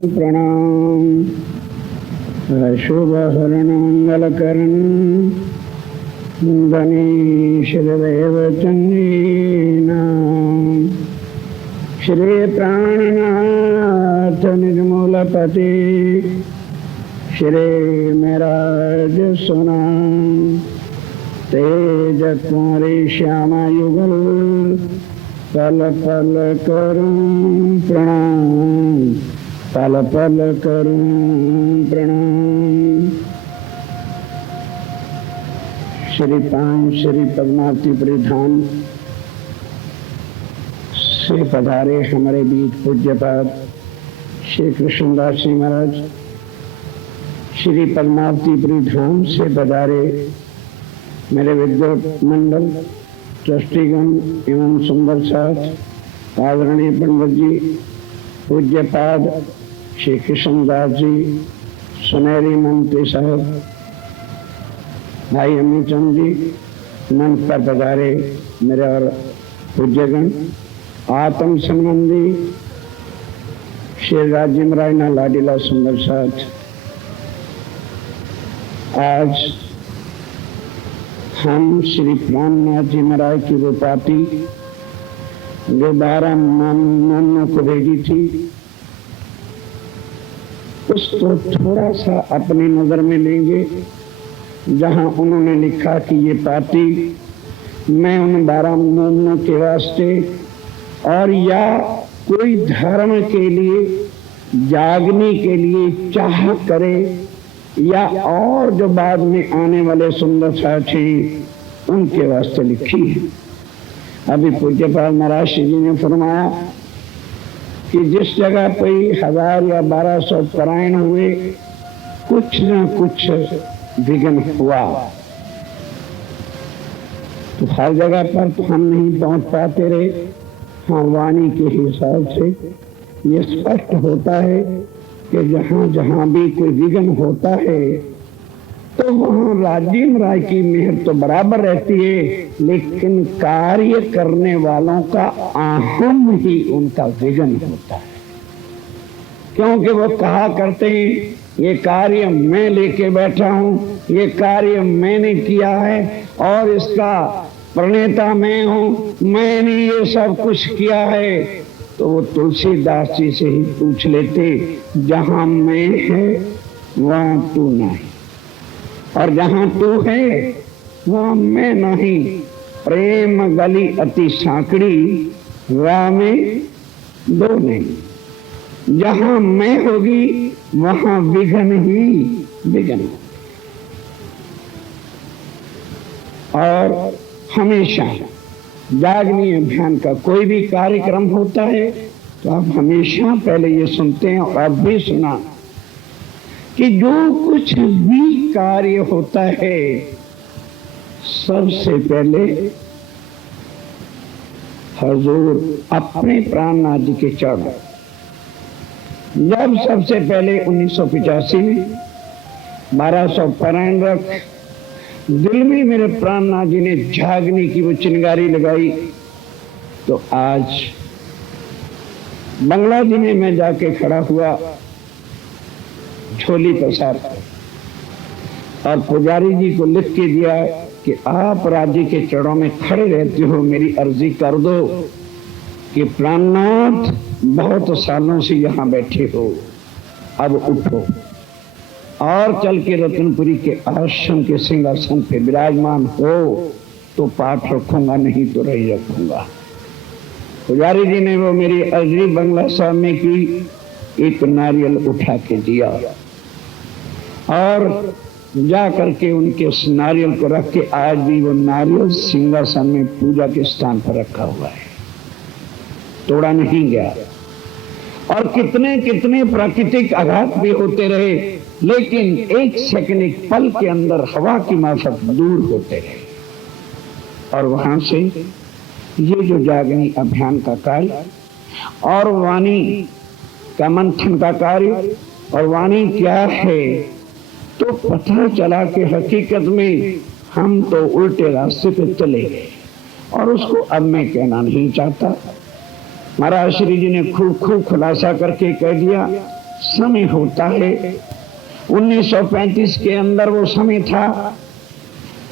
प्रणाम। शुभहरण मंगलकरण गणेशदेव चंदीनाम श्री प्राणनाथ निर्मूलपति श्री मेराज सुना तेज कुमारी श्यामा युगल पल पल करूं प्रणाम, पल पल करूं प्रणाम। श्री पद्मावतीपुरी धाम से पधारे हमारे बीच पूज्यपाद श्री कृष्णदास जी महाराज, श्री पद्मावतीपुरी धाम से पधारे मेरे विद्वत मंडल, ट्रस्टीगण एवं सुंदर साथ, आदरणीय पंडित जी, पूज्यपाद श्री कृष्णदास जी, सुनहरी मंत्री साहब, भाई अमीचंद जी, मंच पर पधारे मेरे और पूज्यगण, आत्म संबंधी श्री राजीव रायना लाडीला सुंदर साथ। आज हम श्री प्राणनाथ जी महाराज की वो पाती जो 12 मानों को भेजी थी, उसको थोड़ा सा अपनी नजर में लेंगे। जहां उन्होंने लिखा कि ये पाती मैं उन 12 मानों के वास्ते और या कोई धर्म के लिए जागने के लिए चाह करे या और जो बाद में आने वाले सुंदर साथी उनके वास्ते लिखी है। अभी पूज्यपाद महाराज जी ने फरमाया कि जिस जगह पे 1000 या 1200 पारायण हुए, कुछ न कुछ विघ्न हुआ। तो हर जगह पर तो हम नहीं पहुंच पाते रहे। हाँ, वाणी के हिसाब से ये स्पष्ट होता है कि जहां जहां भी कोई विघ्न होता है तो वहां राजीव राय की मेहर तो बराबर रहती है, लेकिन कार्य करने वालों का अहम ही उनका विघ्न होता है। क्योंकि वो कहा करते हैं ये कार्य मैं लेके बैठा हूं, ये कार्य मैंने किया है और इसका प्रणेता मैं हूं, मैंने ये सब कुछ किया है। तो वो तुलसीदास जी से ही पूछ लेते, जहां मैं है वहां तू नहीं, और जहां तू है वहां मैं नहीं। प्रेम गली अति सांकड़ी, राह में दो नहीं। जहां मैं होगी वहां विघ्न ही विघ्न। और हमेशा जागनी अभियान का कोई भी कार्यक्रम होता है तो आप हमेशा पहले ये सुनते हैं और अब भी सुना कि जो कुछ भी कार्य होता है सबसे पहले हजूर अपने प्राणनाथ जी के चरण। जब सबसे पहले 1985 में 1200 पारायण रख दिल में मेरे प्राणनाथ जी ने जागने की वो चिंगारी लगाई, तो आज बंगला जी में मैं जाके खड़ा हुआ झोली पसार कर, और पुजारी जी को लिख के दिया कि आप राज्य के चरणों में खड़े रहते हो, मेरी अर्जी कर दो कि प्राणनाथ बहुत सालों से यहाँ बैठे हो, अब उठो और चल के रतनपुरी के आश्रम के सिंहासन पे विराजमान हो तो पाठ रखूंगा, नहीं तो नहीं रखूंगा। पुजारी जी ने वो मेरी अर्जी बंगला साहब में की, एक नारियल उठा के दिया और जा करके उनके उस नारियल को रख के आज भी वो नारियल सिंहासन में पूजा के स्थान पर रखा हुआ है, तोड़ा नहीं गया। और कितने कितने प्राकृतिक आघात भी होते रहे, लेकिन एक सेकंड, एक पल के अंदर हवा की माफक दूर होते रहे। और वहां से ये जो जागनी अभियान का कार्य और वाणी का मंथन का कार्य, और वाणी क्या है तो पता चला कि हकीकत में हम तो उल्टे रास्ते पे चले गए, और उसको अब मैं कहना नहीं चाहता। महाराज श्री जी ने खूब खूब खुलासा करके कह दिया समय होता है। 1935 के अंदर वो समय था,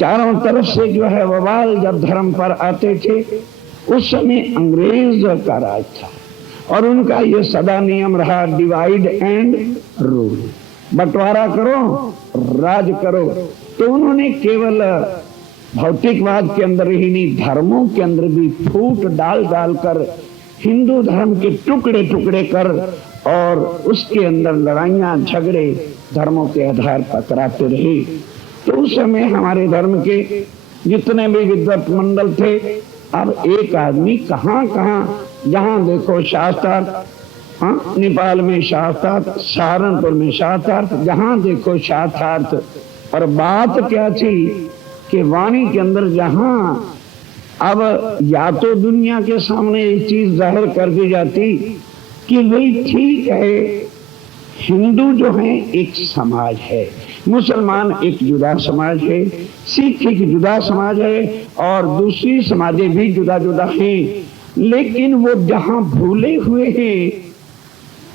चारों तरफ से जो है बवाल जब धर्म पर आते थे, उस समय अंग्रेज का राज था और उनका ये सदा नियम रहा, डिवाइड एंड रूल, बंटवारा करो राज करो। तो उन्होंने केवल भौतिकवाद के अंदर ही नहीं, धर्मों के अंदर भी फूट डाल डालकर हिंदू धर्म के टुकड़े टुकड़े कर और उसके अंदर लड़ाइयां झगड़े धर्मों के आधार पर कराते रहे। तो उस समय हमारे धर्म के जितने भी विद्वत मंडल थे, अब एक आदमी कहाँ कहाँ, जहाँ देखो शास्त्रार्थ, हाँ नेपाल में शास्त्रार्थ, सहारनपुर में शास्त्रार्थ, जहाँ देखो शास्त्रार्थ। और बात क्या थी कि वाणी के अंदर जहाँ अब या तो दुनिया के सामने एक चीज जाहिर कर दी जाती कि भाई ठीक है, हिंदू जो है एक समाज है, मुसलमान एक जुदा समाज है, सिख एक जुदा समाज है और दूसरी समाजें भी जुदा जुदा हैं, लेकिन वो जहां भूले हुए हैं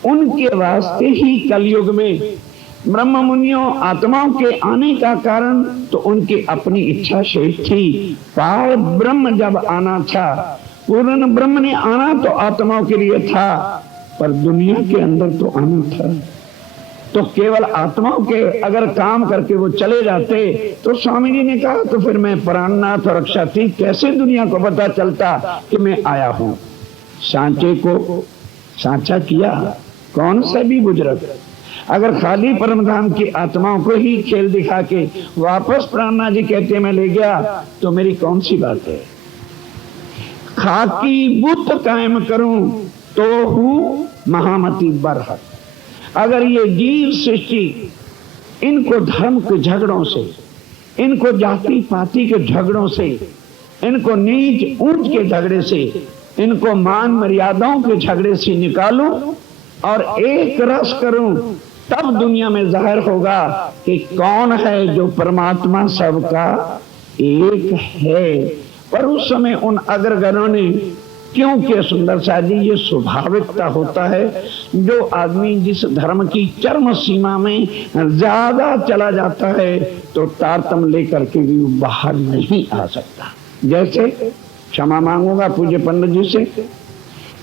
उनके वास्ते ही कलयुग में ब्रह्म मुनियों आत्माओं के आने का कारण तो उनकी अपनी इच्छा से थी। पार ब्रह्म जब आना था, पूर्ण ब्रह्म ने आना तो आत्माओं के लिए था, पर दुनिया के अंदर तो आना था। तो केवल आत्माओं के अगर काम करके वो चले जाते तो स्वामी जी ने कहा तो फिर मैं प्राणनाथ और रक्षा थी, कैसे दुनिया को पता चलता कि मैं आया हूं। सांचे को सांचा किया कौन सा भी बुजुर्ग, अगर खाली परमधाम की आत्माओं को ही खेल दिखा के वापस प्राणनाथ जी कहते मैं ले गया तो मेरी कौन सी बात है। खाकी बुत कायम करूं तो हूं महामती बरहत। अगर ये जीव सृष्टि इनको धर्म के झगड़ों से, इनको जाति पाति के झगड़ों से, इनको नीच ऊंच के झगड़े से, इनको मान मर्यादाओं के झगड़े से निकालूं और एक रस करूं, तब दुनिया में जाहिर होगा कि कौन है जो परमात्मा सबका एक है। पर उस समय उन अग्रगणों ने, क्योंकि सुंदर साथ जी ये स्वाभाविकता होता है, जो आदमी जिस धर्म की चरम सीमा में ज्यादा चला जाता है तो तारतम लेकर के भी बाहर नहीं आ सकता। जैसे क्षमा मांगूंगा पूज्य पंडित जी से,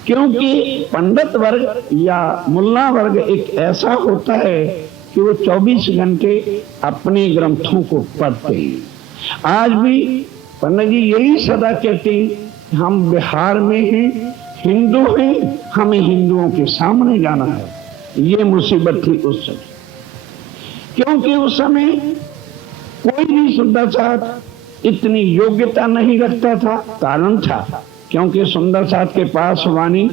क्योंकि पंडित वर्ग या मुल्ला वर्ग एक ऐसा होता है कि वो 24 घंटे अपने ग्रंथों को पढ़ते हैं। आज भी पंडित जी यही सदा कहते हैं, हम बिहार में हैं, हिंदू हैं, हमें हिंदुओं के सामने जाना है। ये मुसीबत थी उस समय, क्योंकि उस समय कोई भी सुंदर साथ इतनी योग्यता नहीं रखता था। कारण था क्योंकि सुंदर साथ के पास वाणी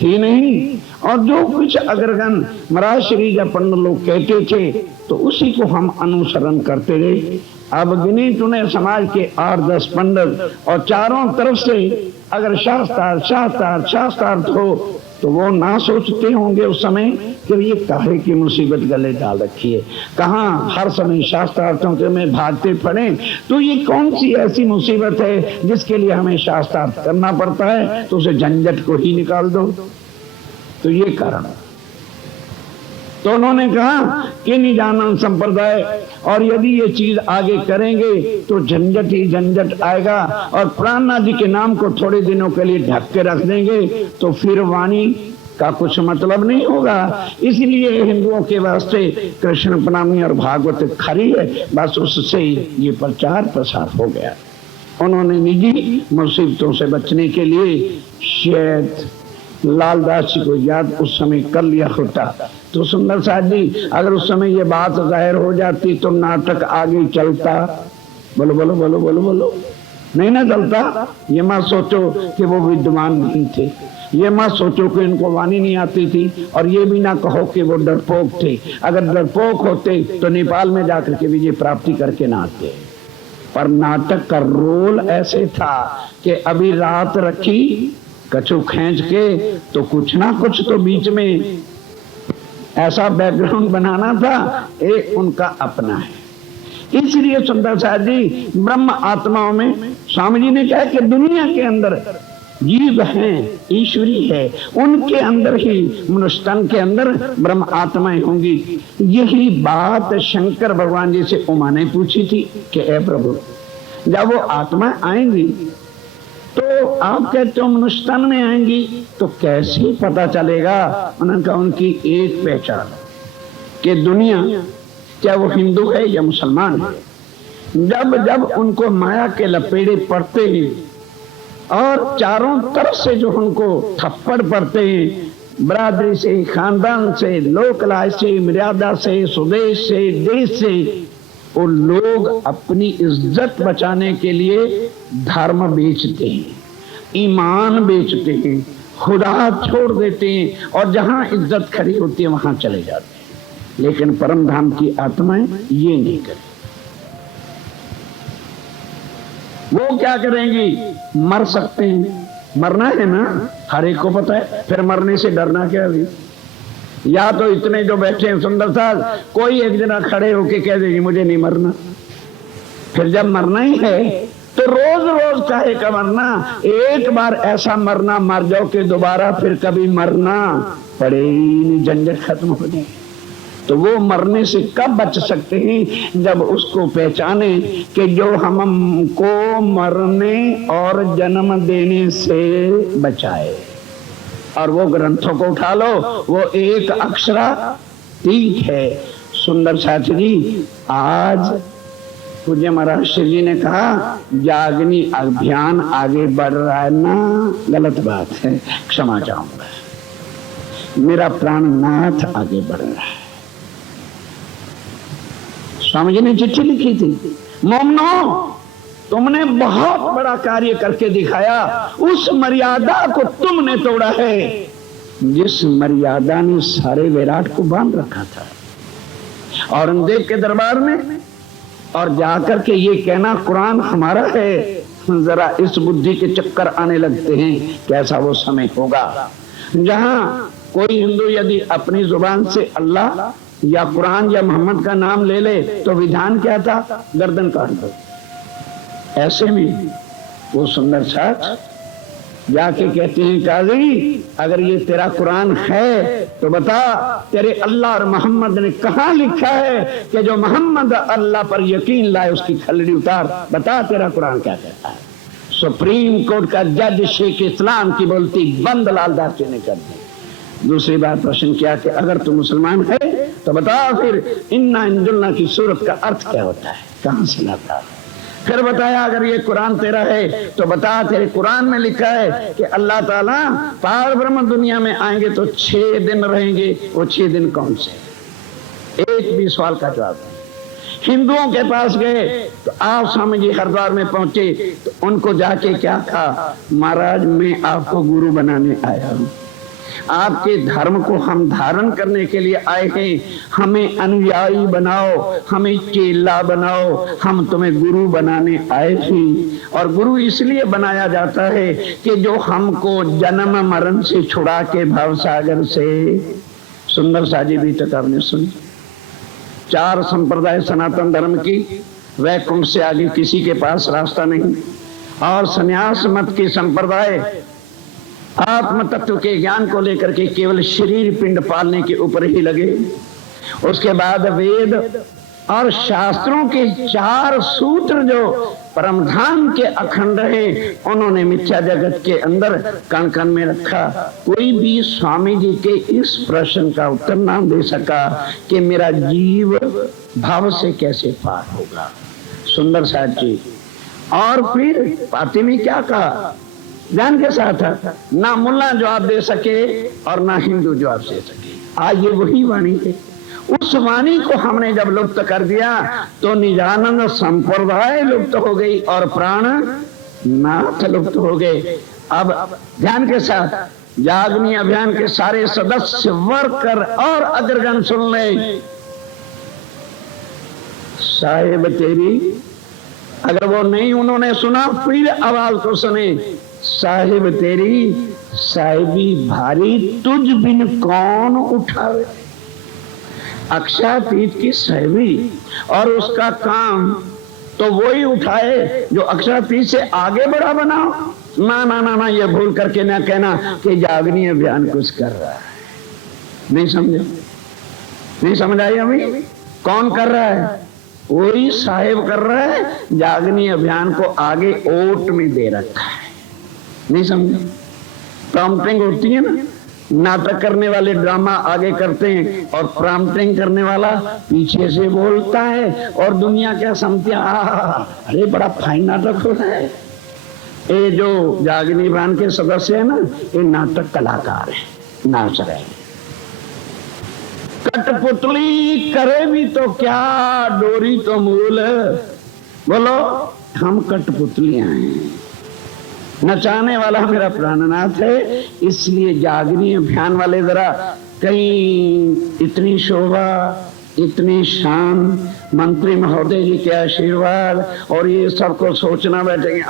थी नहीं, और जो कुछ अग्रगण महाराज श्री जब पंडित लोग कहते थे तो उसी को हम अनुसरण करते रहे। अब गिने चुने समाज के 8-10 पंडित और चारों तरफ से अगर शास्त्रार्थ शास्त्रार्थ शास्त्रार्थ हो तो वो ना सोचते होंगे उस समय कि ये काहे की मुसीबत गले डाल रखी है, कहाँ हर समय शास्त्रार्थों के में भागते पड़े, तो ये कौन सी ऐसी मुसीबत है जिसके लिए हमें शास्त्रार्थ करना पड़ता है, तो उसे झंझट को ही निकाल दो। तो ये कारण है। तो उन्होंने कहा कि निजानंद संप्रदाय, और यदि ये चीज आगे करेंगे तो झंझट ही झंझट आएगा, और प्राणनाथ जी के नाम को थोड़े दिनों के लिए ढक के रख देंगे तो फिर वाणी का कुछ मतलब नहीं होगा। इसलिए हिंदुओं के वास्ते कृष्ण प्रणामी और भागवत खरी है, बस उससे ये प्रचार प्रसार हो गया। उन्होंने निजी मुसीबतों से बचने के लिए शायद लालदास जी को याद उस समय कर लिया होता तो सुंदर साथ जी, अगर उस समय ये बात जाहिर हो जाती तो नाटक आगे चलता। बोलो बोलो बोलो बोलो बोलो, नहीं ना चलता। ये मत सोचो कि वो विद्वान नहीं थे, ये मत सोचो कि इनको वाणी नहीं आती थी, और ये भी ना कहो कि वो डरपोक थे। अगर डरपोक होते तो नेपाल में जाकर के विजय प्राप्ति करके ना आते। पर नाटक का रोल ऐसे था कि अभी रात रखी कछु खींच के तो कुछ ना कुछ तो बीच में ऐसा बैकग्राउंड बनाना था, एक उनका अपना है। इसलिए सुंदर साथ जी ब्रह्म आत्माओं में स्वामी जी ने कहा कि दुनिया के अंदर जीव हैं, ईश्वरी है, उनके अंदर ही, मनुष्य तन के अंदर ब्रह्म आत्माएं होंगी। यही बात शंकर भगवान जी से उमा ने पूछी थी कि ए प्रभु, जब वो आत्मा आएंगी तो आप कहते हो मनुष्य तन में आएंगी, तो कैसे पता चलेगा? उन्होंने कहा उनकी एक पहचान कि दुनिया, चाहे वो हिंदू है या मुसलमान है, जब जब उनको माया के लपेड़े पड़ते हैं और चारों तरफ से जो उनको थप्पड़ पड़ते हैं, बरादरी से, खानदान से, लोकलाज से, मर्यादा से, स्वदेश से, देश से, वो लोग अपनी इज्जत बचाने के लिए धर्म बेचते हैं, ईमान बेचते हैं, खुदा छोड़ देते हैं और जहां इज्जत खड़ी होती है वहां चले जाते हैं। लेकिन परम धाम की आत्माएं ये नहीं करें। वो क्या करेंगी? मर सकते हैं, मरना है ना, हर एक को पता है, फिर मरने से डरना क्या अभी? या तो इतने जो बैठे हैं सुंदर साल, कोई एक जना खड़े होके कह देगी मुझे नहीं मरना। फिर जब मरना ही है तो रोज रोज काहे का मरना? एक बार ऐसा मरना मर जाओ कि दोबारा फिर कभी मरना पड़े ही नहीं, झंझट खत्म हो जाए। तो वो मरने से कब बच सकते हैं? जब उसको पहचाने कि जो हमको मरने और जन्म देने से बचाए। और वो ग्रंथों को उठा लो, वो एक अक्षरातीत है। सुंदर साथी जी, आज पूज्य महाराज श्री जी ने कहा जागनी अभियान आगे बढ़ रहा है ना, गलत बात है, क्षमा चाहूंगा। मेरा प्राणनाथ आगे बढ़ रहा है। स्वामी जी ने चिट्ठी लिखी थी, मोमनो तुमने बहुत बड़ा कार्य करके दिखाया, उस मर्यादा को तुमने तोड़ा है जिस मर्यादा ने सारे विराट को बांध रखा था औरंगजेब के दरबार में। और जाकर के ये कहना कुरान हमारा है, जरा इस बुद्धि के चक्कर आने लगते हैं। कैसा वो समय होगा जहां कोई हिंदू यदि अपनी जुबान से अल्लाह या कुरान या मोहम्मद का नाम ले ले तो विधान क्या था? गर्दन काट दो। ऐसे में वो सुंदर साथ जाके कहते हैं काजी, अगर ये तेरा कुरान है तो बता तेरे अल्लाह और मोहम्मद ने कहां लिखा है कि जो मोहम्मद अल्लाह पर यकीन लाए उसकी खलड़ी उतार। बता तेरा कुरान क्या कहता है? सुप्रीम कोर्ट का जज शेख इस्लाम की बोलती बंद लालदास जी ने कर दी। दूसरी बार प्रश्न किया कि अगर तू मुसलमान है तो बता फिर इन्ना इंजुलना की सूरत का अर्थ क्या होता है, कहां से लाता है? फिर बताया अगर ये कुरान तेरा है तो बता तेरे कुरान में लिखा है कि अल्लाह ताला पार ब्रह्म दुनिया में आएंगे तो 6 दिन रहेंगे। वो 6 दिन कौन से? एक भी सवाल का जवाब नहीं। हिंदुओं के पास गए तो आप स्वामी जी हरिद्वार में पहुंचे तो उनको जाके क्या कहा? महाराज मैं आपको गुरु बनाने आया हूं, आपके धर्म को हम धारण करने के लिए आए हैं, हमें अनुयायी बनाओ, हमें चेला बनाओ, हम तुम्हें गुरु बनाने आए हैं। और गुरु इसलिए बनाया जाता है कि जो हमको जन्म मरण से छुड़ा के भवसागर से। सुंदर साजी भी तक आपने सुनी, 4 संप्रदाय सनातन धर्म की, वैकुंठ से आगे किसी के पास रास्ता नहीं। और संन्यास मत के संप्रदाय आत्म तत्व के ज्ञान को लेकर के केवल शरीर पिंड पालने के ऊपर ही लगे। उसके बाद वेद और शास्त्रों के 4 सूत्र जो परमधाम के अखंड रहे, उन्होंने मिथ्या जगत के अंदर कण कण में रखा। कोई भी स्वामी जी के इस प्रश्न का उत्तर ना दे सका कि मेरा जीव भाव से कैसे पार होगा। सुंदर साहब जी और फिर पाती में क्या कहा? ध्यान के साथ ना मुल्ला जवाब दे सके और ना हिंदू जवाब दे सके। आज ये वही वाणी है। उस वाणी को हमने जब लुप्त कर दिया तो निजानंद संप्रदाय लुप्त हो गई और प्राण नाथ लुप्त हो गए। अब ध्यान के साथ जागनी अभियान के सारे सदस्य, वर्कर और अग्रगण सुन ले। साहेब तेरी, अगर वो नहीं उन्होंने सुना फिर आवाज को सुने। साहिब तेरी साहिबी भारी, तुझ बिन कौन उठावे। अक्षरातीत की साहिबी और उसका काम तो वही उठाए जो अक्षरातीत से आगे बढ़ा बनाओ। ना ना ना ना, ये भूल करके ना कहना कि जागनी अभियान कुछ कर रहा है। नहीं समझे? नहीं समझ आई अभी? कौन कर रहा है? वही साहेब कर रहा है, जागनी अभियान को आगे ओट में दे रखा है। नहीं समझे? प्रॉम्प्टिंग होती है ना, नाटक करने वाले ड्रामा आगे करते हैं और प्रॉम्प्टिंग करने वाला पीछे से बोलता है और दुनिया क्या समझती है, अरे बड़ा फाइन नाटक हो रहा है। ये जो जागनी अभियान के सदस्य है ना, ये नाटक कलाकार है, नाच रहे हैं। कठपुतली करे भी तो क्या, डोरी तो मूल है। बोलो, हम कठपुतलियां हैं, नचाने वाला मेरा प्राणनाथ है। इसलिए जागनी अभियान वाले जरा कहीं इतनी शोभा, इतनी शान, मंत्री महोदय जी के आशीर्वाद और ये सबको सोचना बैठेंगे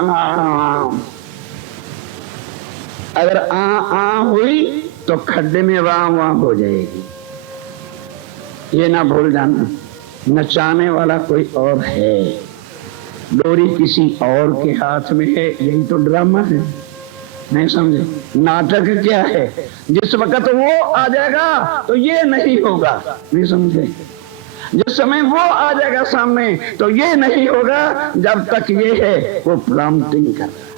अगर आ हुई तो खड्डे में वहां हो जाएगी। ये ना भूल जाना, नचाने वाला कोई और है, डोरी किसी और के हाथ में है। यही तो ड्रामा है। नहीं समझे? नाटक क्या है? जिस वक्त वो आ जाएगा तो ये नहीं होगा। नहीं समझे? जिस समय वो आ जाएगा सामने तो ये नहीं होगा। जब तक ये है वो प्रॉम्प्टिंग कर रहा है।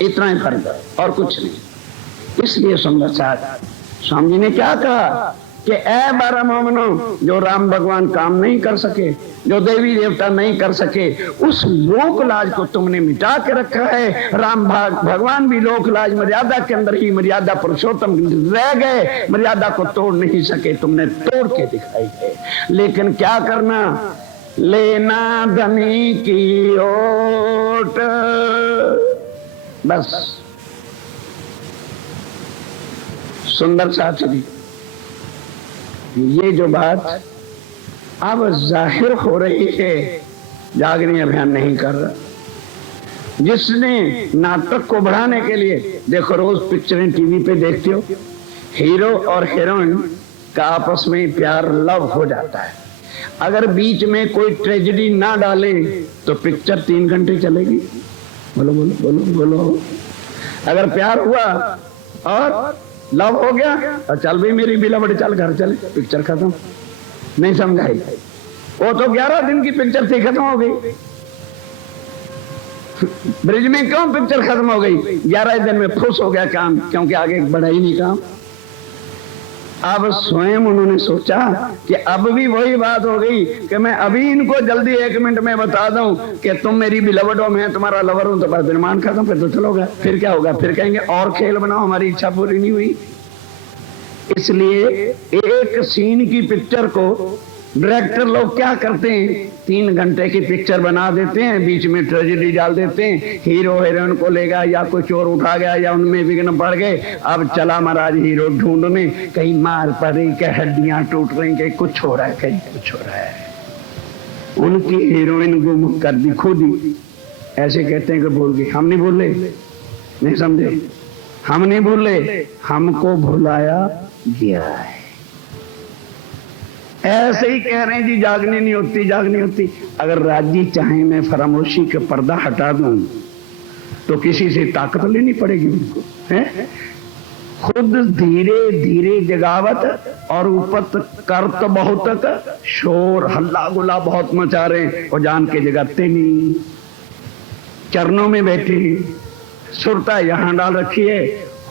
इतना ही फर्क है और कुछ नहीं। इसलिए सुंदर साहब स्वामी जी ने क्या कहा कि ऐ बारह मोमनो, जो राम भगवान काम नहीं कर सके, जो देवी देवता नहीं कर सके, उस लोक लाज को तुमने मिटा के रखा है। राम भगवान भी लोक लाज मर्यादा के अंदर ही मर्यादा पुरुषोत्तम रह गए, मर्यादा को तोड़ नहीं सके, तुमने तोड़ के दिखाई है। लेकिन क्या करना, लेना धनी की ओट, बस। सुंदर साथी, ये जो बात अब जाहिर हो रही है, जागनी अभियान नहीं कर रहा। जिसने नाटक को बढ़ाने के लिए, देखो रोज पिक्चरें टीवी पे देखते हो, हीरो और हीरोइन का आपस में प्यार लव हो जाता है। अगर बीच में कोई ट्रेजेडी ना डाले तो पिक्चर 3 घंटे चलेगी। बोलो बोलो बोलो बोलो। अगर प्यार हुआ और लव हो गया और चल भाई मेरी बिलावड़ी, चल घर चले, पिक्चर खत्म। नहीं समझाई? वो तो 11 दिन की पिक्चर थी, खत्म हो गई। ब्रिज में क्यों पिक्चर खत्म हो गई? 11 दिन में फुस हो गया काम, क्योंकि आगे बढ़ा ही नहीं काम। अब स्वयं उन्होंने सोचा कि अब भी वही बात हो गई कि मैं अभी इनको जल्दी 1 मिनट में बता दूं कि तुम मेरी बिलवड हो, मैं तुम्हारा लवर हूं, तो बस निर्माण खत्म, फिर तो चलोगा। फिर क्या होगा? फिर कहेंगे और खेल बनाओ, हमारी इच्छा पूरी नहीं हुई। इसलिए एक सीन की पिक्चर को डायरेक्टर लोग क्या करते हैं, 3 घंटे की पिक्चर बना देते हैं, बीच में ट्रेजेडी डाल देते हैं। हीरो हीरोइन को लेगा, या कोई चोर उठा गया, या उनमें विघ्न पड़ गए। अब चला महाराज हीरो ढूंढने, कहीं मार पड़ रही, कहीं हड्डियां टूट रही, कहीं कुछ हो रहा है, कहीं कुछ हो रहा है। उनकी हीरोइन गुम कर दी खुद ही। ऐसे कहते हैं कि भूल गई। हम नहीं भूले, नहीं समझे? हम नहीं भूले, हमको भुलाया गया है। ऐसे ही कह रहे हैं जी जागनी नहीं होती, जागनी होती। अगर राजी चाहे मैं फरामोशी का पर्दा हटा दूं तो किसी से ताकत लेनी पड़ेगी उनको, है? खुद धीरे धीरे जगावत और उपत करत बहुत शोर, हल्ला गुला बहुत मचा रहे और जान के जगाते नहीं। चरणों में बैठे, सुरता यहां डाल रखी है,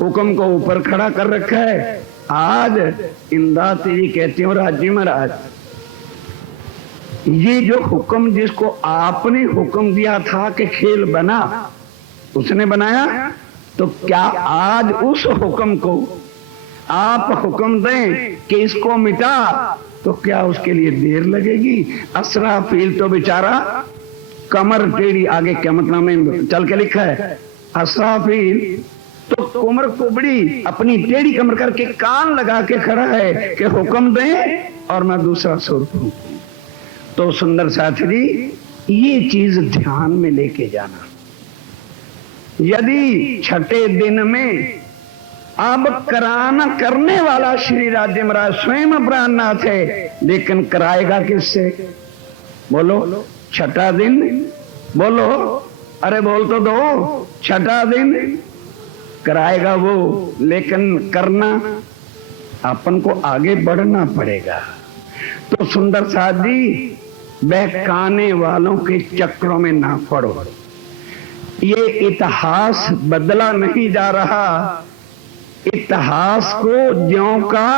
हुक्म को ऊपर खड़ा कर रखा है। आज इंदा तेरी कहती हूँ राजी महाराज, ये जो हुक्म जिसको आपने हुक्म दिया था कि खेल बना, उसने बनाया, तो क्या आज उस हुक्म को आप हुक्म दें कि इसको मिटा, तो क्या उसके लिए देर लगेगी? असराफील तो बेचारा कमर टेढ़ी, आगे क़यामतनामे में चल के लिखा है, असराफील तो कमर कुबड़ी अपनी टेढ़ी कमर करके कान लगा के खड़ा है कि हुक्म दें और मैं दूसरा सुर दूं। तो सुंदर साथी, ये चीज ध्यान में लेके जाना। यदि छठे दिन में अब कराना करने वाला श्री राज्य महाराज स्वयं प्राणनाथ है, लेकिन कराएगा किससे? बोलो, छठा दिन, बोलो अरे बोल तो दो, छठा दिन कराएगा वो, लेकिन करना अपन को आगे बढ़ना पड़ेगा। तो सुंदर साथ जी, बहकाने वालों के चक्रों में ना पड़ो। ये इतिहास बदला नहीं जा रहा, इतिहास को ज्यों का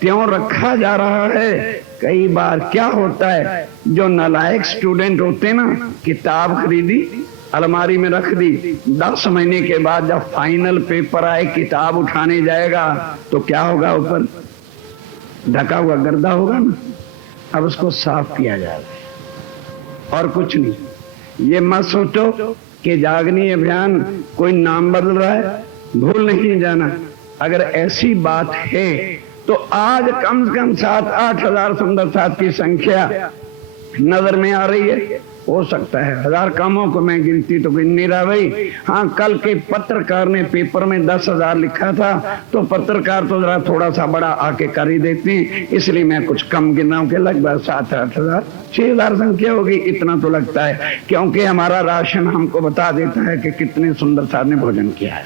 त्यों रखा जा रहा है। कई बार क्या होता है, जो नालायक स्टूडेंट होते ना, किताब खरीदी अलमारी में रख दी, 10 महीने के बाद जब फाइनल पेपर आए, किताब उठाने जाएगा तो क्या होगा, ऊपर ढका हुआ गर्दा होगा ना। अब उसको साफ किया जा रहा है और कुछ नहीं। ये मत सोचो कि जागनी अभियान कोई नाम बदल रहा है, भूल नहीं जाना। अगर ऐसी बात है तो आज कम से कम 7-8 हजार सुंदर साथ की संख्या नजर में आ रही है। हो सकता है 1000 कामों को मैं गिनती तो गिन नहीं रहा भाई। हाँ, कल के पत्रकार ने पेपर में 10,000 लिखा था, तो पत्रकार तो जरा थोड़ा सा बड़ा आके कर ही देते हैं, इसलिए मैं कुछ कम गिना के लगभग 7-8 हजार 6,000 संख्या होगी, इतना तो लगता है। क्योंकि हमारा राशन हमको बता देता है कि कितने सुंदर साथ ने भोजन किया है,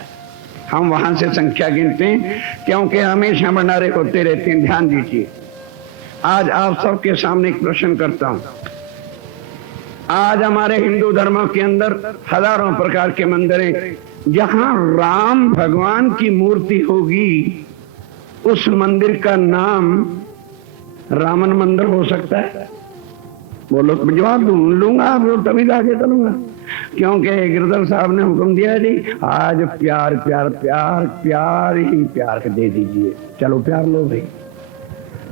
हम वहां से संख्या गिनते हैं, क्योंकि हमेशा भंडारे होते रहते हैं। ध्यान दीजिए, आज आप सबके सामने एक प्रश्न करता हूं। आज हमारे हिंदू धर्म के अंदर हजारों प्रकार के मंदिर हैं, जहां राम भगवान की मूर्ति होगी, उस मंदिर का नाम रामन मंदिर हो सकता है? बोलो, जवाब लूंगा आप तभी आगे चलूंगा। क्योंकि गिरधर साहब ने हुक्म दिया जी, आज प्यार प्यार प्यार प्यार ही प्यार दे दीजिए, चलो प्यार लो भाई।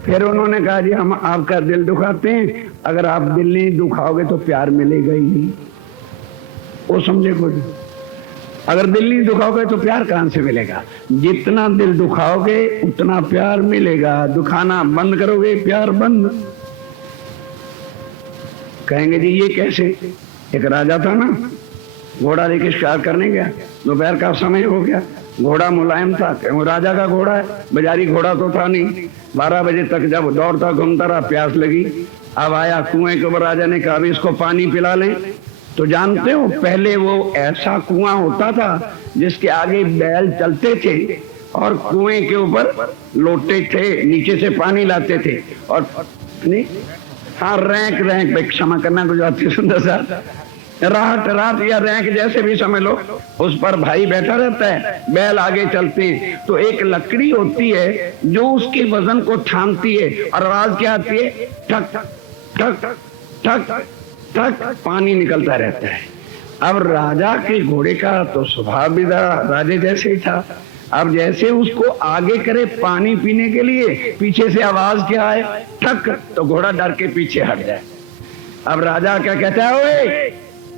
फिर उन्होंने कहा जी, हम आपका दिल दुखाते हैं, अगर आप दिल नहीं दुखाओगे तो प्यार मिलेगा ही नहीं। वो समझे कुछ, अगर दिल नहीं दुखाओगे तो प्यार कहां से मिलेगा? जितना दिल दुखाओगे उतना प्यार मिलेगा, दुखाना बंद करोगे प्यार बंद। कहेंगे जी ये कैसे? एक राजा था ना, घोड़ा लेके शिकार करने गया, दोपहर का समय हो गया, घोड़ा मुलायम था, वो राजा का घोड़ा है, बाजारी घोड़ा तो था नहीं। 12 बजे तक जब दौड़ता घूमता रहा, प्यास लगी, अब आया कुएं के ऊपर। राजा ने कहा अभी इसको पानी पिला लें। तो जानते हो, पहले वो ऐसा कुआं होता था जिसके आगे बैल चलते थे और कुएं के ऊपर लोटे थे, नीचे से पानी लाते थे। और नहीं, हाँ, रैंक रैंक पे, क्षमा करना गुजराती सुंदर सा, राहट या रैंक जैसे भी समझ लो, उस पर भाई बैठा रहता है, बैल आगे चलते हैं। तो एक लकड़ी होती है जो उसके वजन को थामती है, और आवाज क्या आती है? ठक ठक ठक ठक, पानी निकलता रहता है। अब राजा के घोड़े का तो स्वभाव भी राजे जैसे ही था। अब जैसे उसको आगे करे पानी पीने के लिए, पीछे से आवाज क्या है? ठक, तो घोड़ा डर के पीछे हट जाए। अब राजा क्या कहता है? ओए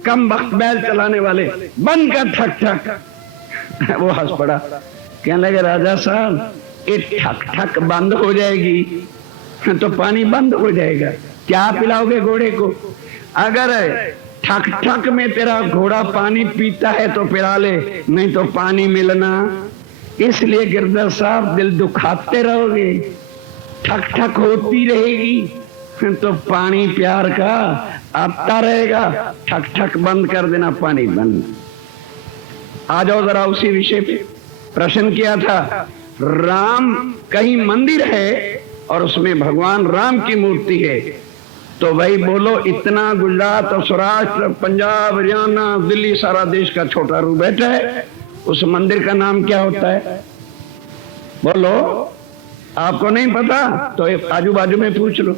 कम वक्त बैल चलाने वाले, बंद कर ठक ठक। वो हंस पड़ा, कहने लगे राजा साहब, ये ठक ठक बंद हो जाएगी तो पानी बंद हो जाएगा, क्या पिलाओगे घोड़े को? अगर ठक ठक में तेरा घोड़ा पानी पीता है तो पिला ले, नहीं तो पानी मिलना। इसलिए गिरधर साहब, दिल दुखाते रहोगे, ठक ठक होती रहेगी, तो पानी प्यार का आता रहेगा। ठक ठक बंद कर देना, पानी बंद। आ जाओ जरा उसी विषय पे। प्रश्न किया था, राम कहीं मंदिर है और उसमें भगवान राम की मूर्ति है, तो भाई बोलो, इतना गुजरात और सौराष्ट्र, पंजाब, हरियाणा, दिल्ली, सारा देश का छोटा रू बैठा है, उस मंदिर का नाम क्या होता है? बोलो, आपको नहीं पता तो आजू बाजू में पूछ लो,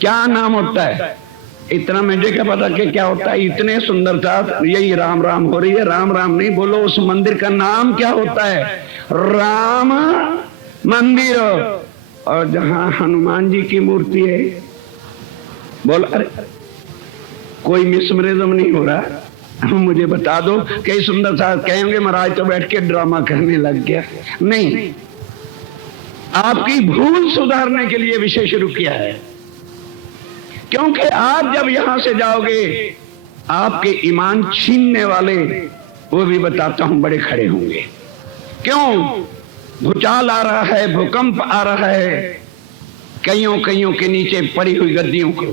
क्या नाम होता है? इतना मुझे क्या पता कि क्या होता है? इतने सुंदर था, यही राम राम हो रही है, राम राम नहीं, बोलो उस मंदिर का नाम क्या होता है? राम मंदिर। और जहां हनुमान जी की मूर्ति है, बोलो, अरे कोई मिसमरिज्म नहीं हो रहा, मुझे बता दो। कई सुंदर सा कहेंगे महाराज तो बैठ के ड्रामा करने लग गया। नहीं, आपकी भूल सुधारने के लिए विषय शुरू किया है, क्योंकि आप जब यहां से जाओगे, आपके ईमान छीनने वाले, वो भी बताता हूं, बड़े खड़े होंगे। क्यों? भूचाल आ रहा है, भूकंप आ रहा है कईयों के नीचे पड़ी हुई गद्दियों को,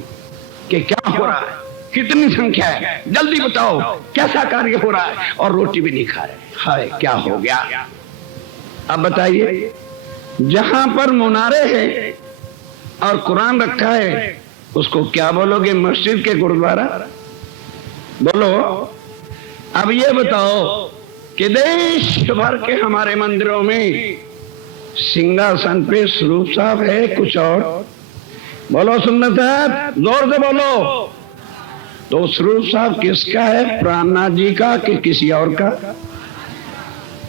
कि क्या हो रहा है। कितनी संख्या है, जल्दी बताओ कैसा कार्य हो रहा है, और रोटी भी नहीं खा रहे। हाय क्या हो गया। अब बताइए, जहां पर मुनारे हैं और कुरान रखा है उसको क्या बोलोगे, मस्जिद के गुरुद्वारा बोलो। अब ये बताओ कि देश भर के हमारे मंदिरों में सिंहासन पे स्वरूप साहब है, कुछ और बोलो, सुन्नत साहब जोर से बोलो। तो स्वरूप साहब किसका है, प्राणनाथ जी का कि किसी और का?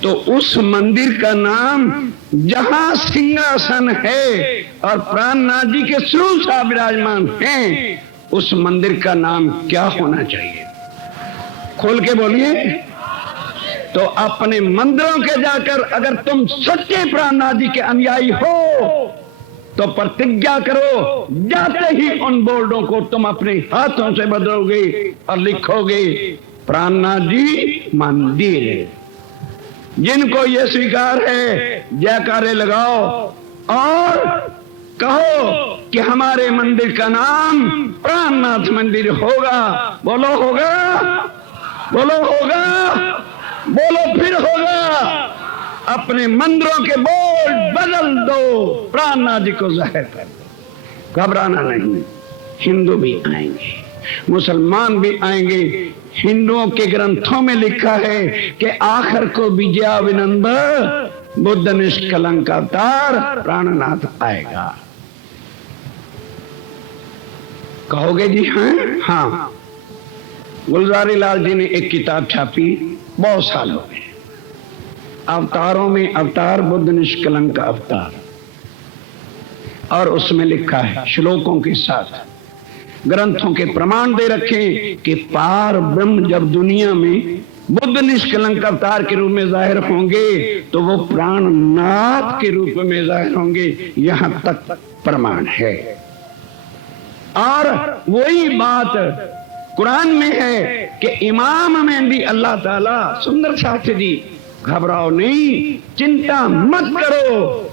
तो उस मंदिर का नाम, जहां सिंहासन है और प्राणनाथ जी के स्वरूप साहब विराजमान हैं, उस मंदिर का नाम क्या होना चाहिए? खोल के बोलिए। तो अपने मंदिरों के जाकर अगर तुम सच्चे प्राणनाथ जी के अनुयायी हो तो प्रतिज्ञा करो, जाते ही उन बोर्डों को तुम अपने हाथों से बदलोगे और लिखोगे प्राणनाथ जी मंदिर। जिनको ये स्वीकार है जयकारे लगाओ और कहो कि हमारे मंदिर का नाम प्राणनाथ मंदिर होगा। बोलो होगा, बोलो होगा, बोलो फिर होगा। अपने मंदिरों के बोर्ड बदल दो, प्राणनाथ जी को जाहिर कर दो। घबराना नहीं, हिंदू भी आएंगे, मुसलमान भी आएंगे। हिंदुओं के ग्रंथों में लिखा है कि आखिर को विजया विनंद बुद्ध निष्कलंक अवतार प्राणनाथ आएगा। कहोगे जी हाँ? हाँ। गुलजारी लाल जी ने एक किताब छापी, बहुत साल हो गए, अवतारों में अवतार, बुद्ध निष्कलंक अवतार, और उसमें लिखा है श्लोकों के साथ ग्रंथों के प्रमाण दे रखे कि पार ब्रह्म जब दुनिया में बुद्ध निष्कलंक अवतार के रूप में जाहिर होंगे तो वो प्राणनाथ के रूप में जाहिर होंगे। यहां तक प्रमाण है। और वही बात कुरान में है कि इमाम मेहंदी अल्लाह ताला, सुंदर साथी जी घबराओ नहीं, चिंता मत करो।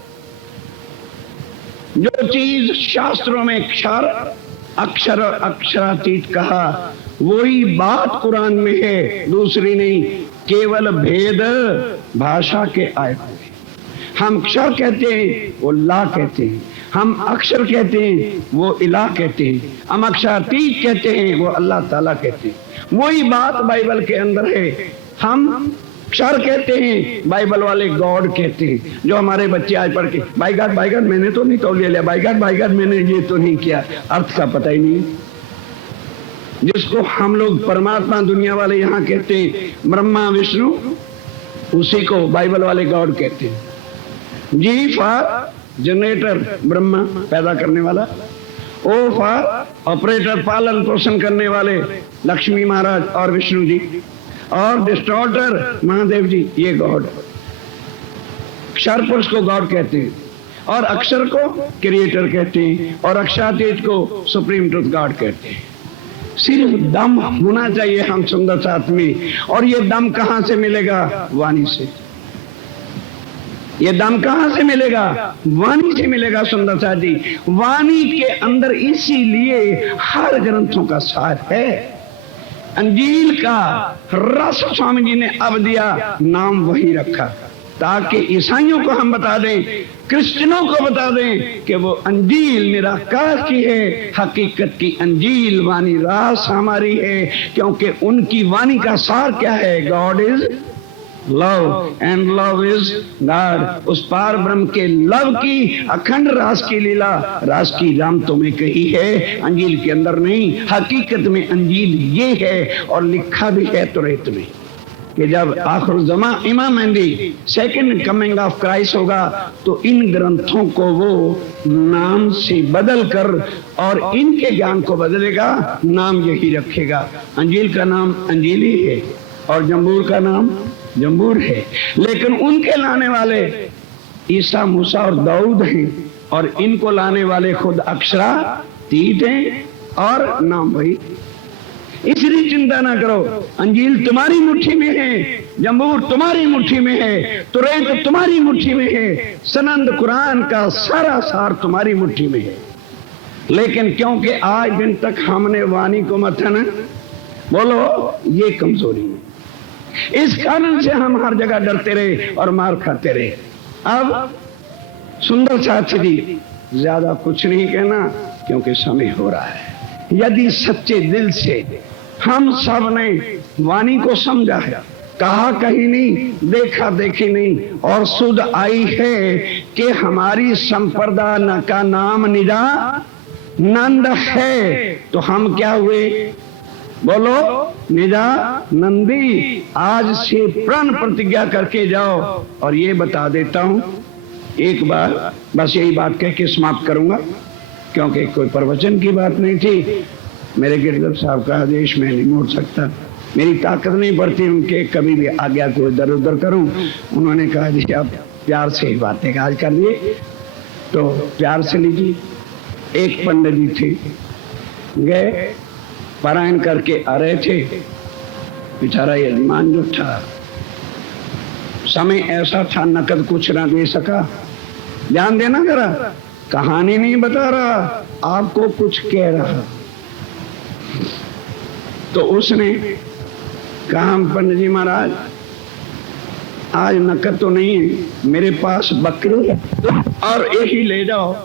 जो चीज शास्त्रों में अक्षर अक्षरातीत कहा, वही बात कुरान में है, दूसरी नहीं। केवल भेद भाषा के आए हुए। हम अक्षर कहते हैं, वो ला कहते हैं। हम अक्षर कहते हैं, वो इला कहते हैं। हम अक्षरातीत कहते हैं, वो अल्लाह ताला कहते हैं। वही बात बाइबल के अंदर है। हम अक्षर कहते हैं, बाइबल वाले गॉड कहते हैं। जो हमारे बच्चे आज पढ़ के बाई गॉड मैंने तो नहीं तौलिया लिया, बाई गॉड मैंने ये तो नहीं किया, अर्थ का पता ही नहीं। जिसको हम लोग परमात्मा दुनिया वाले यहाँ कहते हैं ब्रह्मा विष्णु, उसी को बाइबल वाले गॉड कहते हैं। जी फॉर जनरेटर, ब्रह्मा पैदा करने वाला। ओ फॉर ऑपरेटर, पालन पोषण करने वाले लक्ष्मी महाराज और विष्णु जी। और डिस्टॉर्टर महादेव जी, ये गॉड। अक्षर पुरुष को गॉड कहते हैं और अक्षर को क्रिएटर कहते हैं और अक्षरातीत को सुप्रीम ट्रुथ गॉड कहते हैं। सिर्फ दम होना चाहिए हम सुंदर साथ में। और ये दम कहां से मिलेगा? वाणी से। ये दम कहां से मिलेगा? वाणी से मिलेगा सुंदर साथ जी। वाणी के अंदर इसीलिए हर ग्रंथों का सार है। अंजील का रस स्वामी जी ने अब दिया, नाम वही रखा ताकि ईसाइयों को हम बता दें, क्रिश्चियनों को बता दें कि वो अंजील निराकार की है। हकीकत की अंजील वाणी रास हमारी है, क्योंकि उनकी वाणी का सार क्या है? God is love and love is God. उस पार ब्रह्म के लव की अखंड रास की लीला, रास की राम तुम्हें कही है, अंजील के अंदर नहीं। हकीकत में अंजील ये है, और लिखा भी है तुरैत में कि जब आखिर जमा इमाम mehndi second coming of Christ होगा तो इन ग्रंथों को वो नाम से बदल कर और इनके ज्ञान को बदलेगा, नाम यही रखेगा। अंजील का नाम अंजील ही है और जंबूर का नाम जंबूर है। लेकिन उनके लाने वाले ईसा मूसा और दाऊद हैं, और इनको लाने वाले खुद अक्षरातीत हैं और नाम वही। इसलिए चिंता ना करो, अंजील तुम्हारी मुट्ठी में है, जंबूर तुम्हारी मुट्ठी में है, तुरैत तुम्हारी मुट्ठी में है, सनंद कुरान का सारा सार तुम्हारी मुट्ठी में है। लेकिन क्योंकि आज दिन तक हमने वाणी को मथन, बोलो, ये कमजोरी है। इस कारण से हम हर जगह डरते रहे और मार खाते रहे। अब सुंदर साथी जी, ज्यादा कुछ नहीं कहना क्योंकि समय हो रहा है। यदि सच्चे दिल से हम सब ने वाणी को समझा है, कहा कहीं नहीं, देखा देखी नहीं, और सुध आई है कि हमारी संप्रदाय का नाम निजानंद है, तो हम क्या हुए? बोलो, निजानंदी। आज से प्रण प्रतिज्ञा करके जाओ। और ये बता देता हूं एक बार, बस यही बात कह के समाप्त करूंगा, क्योंकि कोई प्रवचन की बात नहीं थी। मेरे गिरधर साहब का आदेश मैं नहीं मोड़ सकता, मेरी ताकत नहीं पड़ती उनके कभी भी आज्ञा को इधर उधर करूं। उन्होंने कहा जी आप प्यार से ही बातें आज कर लिए, तो प्यार से लीजिए। एक पंडित जी थे, गए पारायण करके आ रहे थे, बेचारा यजमान जो था, समय ऐसा था नकद कुछ ना दे सका। ध्यान देना जरा, कहानी नहीं बता रहा, आपको कुछ कह रहा। तो उसने कहा पंडित जी महाराज, आज नकद तो नहीं है, मेरे पास बकरी है और यही ले जाओ,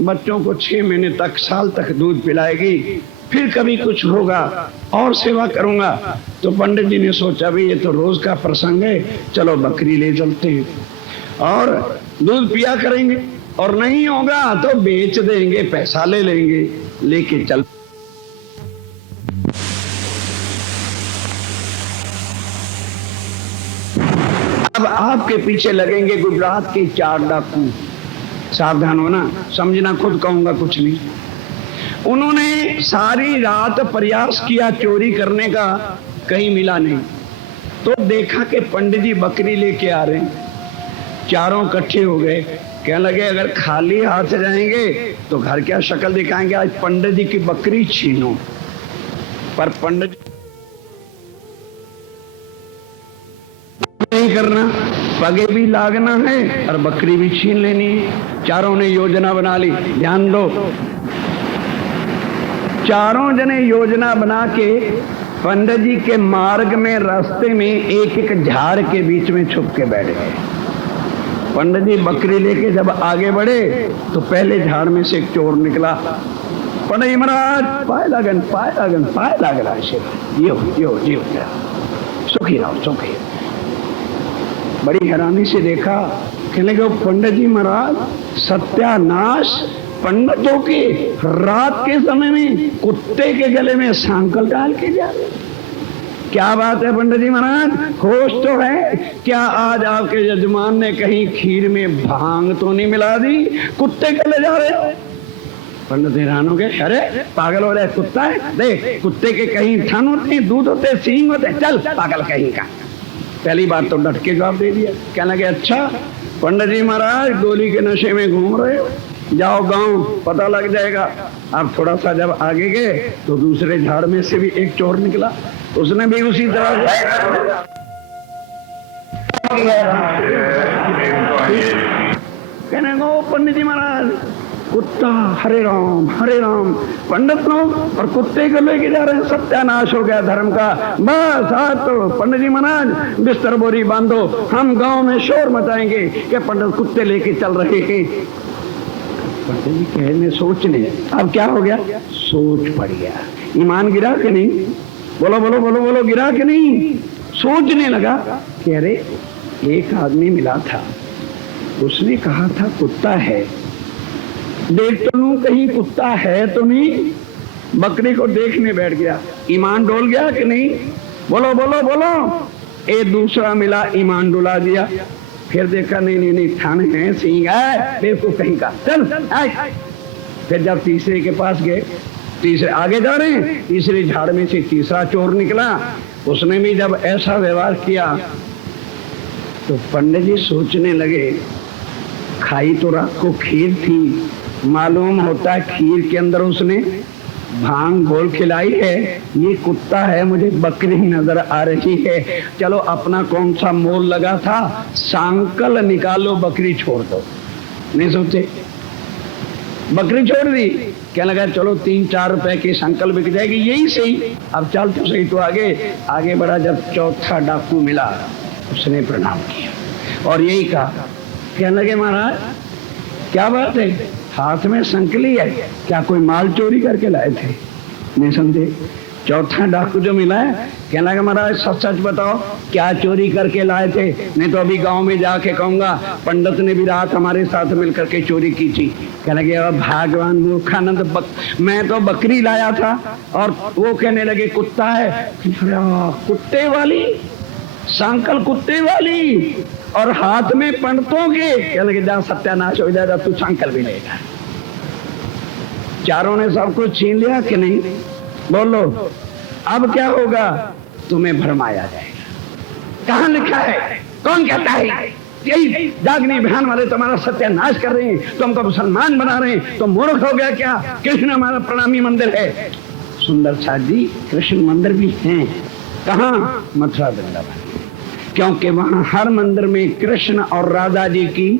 बच्चों को 6 महीने तक, साल तक दूध पिलाएगी, फिर कभी कुछ होगा और सेवा करूंगा। तो पंडित जी ने सोचा भी ये तो रोज का प्रसंग है, चलो बकरी ले चलते हैं और दूध पिया करेंगे, और नहीं होगा तो बेच देंगे, पैसा ले लेंगे, लेके चल। अब आपके पीछे लगेंगे गुजरात के 4 डाकू, सावधान होना, समझना, खुद कहूंगा कुछ नहीं। उन्होंने सारी रात प्रयास किया चोरी करने का, कहीं मिला नहीं। तो देखा कि पंडित जी बकरी लेके आ रहे हैं, चारों इकट्ठे हो गए, कहने लगे अगर खाली हाथ से जाएंगे तो घर क्या शक्ल दिखाएंगे, आज पंडित जी की बकरी छीनो। पर पंडित नहीं करना, पगे भी लागना है और बकरी भी छीन लेनी है। चारों ने योजना बना ली। ध्यान दो, चारों जने योजना बना के पंडित जी के मार्ग में, रास्ते में एक एक झाड़ के बीच में छुप के बैठ गए। पंडित जी बकरी लेके जब आगे बढ़े तो पहले झाड़ में से एक चोर निकला। पंडित जी महाराज, पाए लगन, पाए लगन, पाए लग रहा है, ये हो गया, सुखी रहो, सुखी। बड़ी हैरानी से देखा, कहने लगे पंडित जी महाराज, सत्यानाश, पंडितों के रात के समय में कुत्ते के गले में सांकल डाल के जा रहे। क्या बात है पंडित जी महाराज, होश तो है क्या? आज आपके यजमान ने कहीं खीर में भांग तो नहीं मिला दी, कुत्ते गले जा रहे हो? पंडित हैरान हो गए, अरे पागल हो रहे, कुत्ता है, देख कुत्ते के कहीं थन होते हैं, दूध होते हैं, सींग होते हैं, चल पागल कहीं का। पहली बार तो डट के जवाब दे दिया। कहने लगे अच्छा पंडित जी महाराज, गोली के नशे में घूम रहे हो, जाओ गांव पता लग जाएगा। अब थोड़ा सा जब आगे गए तो दूसरे झाड़ में से भी एक चोर निकला, उसने भी उसी तरह कहने को पंडित जी महाराज, कुत्ता, हरे राम, पंडित लोग और कुत्ते को लेके जा रहे हैं, सत्यानाश हो गया धर्म का। बस आज तो पंडित जी महाराज बिस्तर बोरी बांधो, हम गांव में शोर मचाएंगे कि पंडित कुत्ते लेके चल रहे हैं। पंडित जी कहने सोचने, अब क्या हो गया? सोच पड़ गया। ईमान गिरा कि नहीं? बोलो बोलो बोलो बोलो, गिरा कि नहीं? सोचने लगा कि अरे एक आदमी मिला था, उसने कहा था कुत्ता है, देख तो लूं कहीं कुत्ता है तो नहीं। बकरी को देखने बैठ गया, ईमान डोल गया कि नहीं? बोलो बोलो बोलो। एक दूसरा मिला, ईमान डुला दिया। फिर देखा नहीं थाने है, सींग है, बेवकूफ कहीं का, चल आए। फिर जब तीसरे के पास गए, तीसरे आगे जा रहे हैं, तीसरे झाड़ में से तीसरा चोर निकला, उसने भी जब ऐसा व्यवहार किया तो पंडित जी सोचने लगे, खाई तो रात को खीर थी, मालूम होता है खीर के अंदर उसने भांग घोल खिलाई है, ये कुत्ता है, मुझे बकरी नजर आ रही है, चलो अपना कौन सा मोल लगा था, सांकल निकालो, बकरी छोड़ दो। नहीं सोचे, बकरी छोड़ दी। कहने लगा चलो 3-4 रुपए की संकल बिक जाएगी, यही सही, अब चल तो सही। तो आगे बढ़ा। जब चौथा डाकू मिला उसने प्रणाम किया और यही कहा, कहने लगे महाराज क्या बात है, हाथ में संकली है, क्या कोई माल चोरी करके लाए थे? नहीं समझे। चौथा डाकू जो मिला है कहने लगा महाराज सच सच बताओ क्या चोरी करके लाए थे, नहीं तो अभी गांव में जाके कहूंगा पंडित ने भी रात हमारे साथ मिलकर के चोरी की थी। कहने लगे भगवान मूर्खानंद मैं तो बकरी लाया था। और वो कहने लगे कुत्ता है। कुत्ते वाली संकल, कुत्ते वाली और हाथ में पंडितों के। कहने लगे जा सत्यानाश हो जाएगा, तू संकल भी लेगा। चारों ने सब कुछ छीन लिया कि नहीं? बोलो अब क्या होगा? तुम्हें भरमाया जाएगा। कहां लिखा है? कौन कहता है? यही जागने बहन वाले तुम्हारा सत्यानाश कर रहे हैं, तुमको मुसलमान बना रहे हैं। तुम मूर्ख हो गया क्या? कृष्ण हमारा प्रणामी मंदिर है। सुंदर साथ जी कृष्ण मंदिर भी हैं। कहां? मथुरा वृंदावन, क्योंकि वहां हर मंदिर में कृष्ण और राधा जी की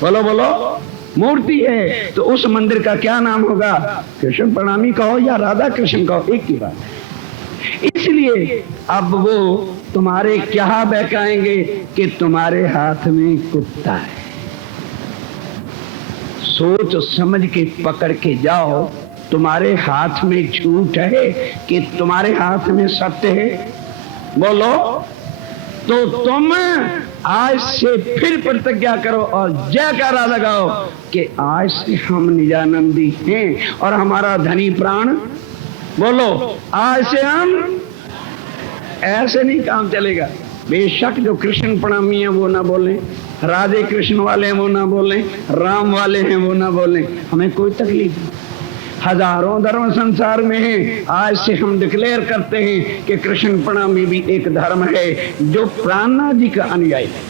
बोलो बोलो मूर्ति है। तो उस मंदिर का क्या नाम होगा? कृष्ण प्रणामी कहो या राधा कृष्ण कहो, एक ही बात है। इसलिए अब वो तुम्हारे क्या बहकाएंगे कि तुम्हारे हाथ में कुत्ता है। सोच समझ के पकड़ के जाओ, तुम्हारे हाथ में झूठ है कि तुम्हारे हाथ में सत्य है? बोलो। तो तुम आज से फिर प्रतिज्ञा करो और जयकारा लगाओ कि आज से हम निजानंदी हैं और हमारा धनी प्राण। बोलो आज से हम। ऐसे नहीं काम चलेगा। बेशक जो कृष्ण प्रणामी है वो ना बोले, राधे कृष्ण वाले हैं वो ना बोले, राम वाले हैं वो ना बोले, हमें कोई तकलीफ नहीं। हजारों धर्म संसार में है। आज से हम डिक्लेयर करते हैं कि कृष्ण प्रणामी भी एक धर्म है जो प्राणनाथ जी का अनुयायी है,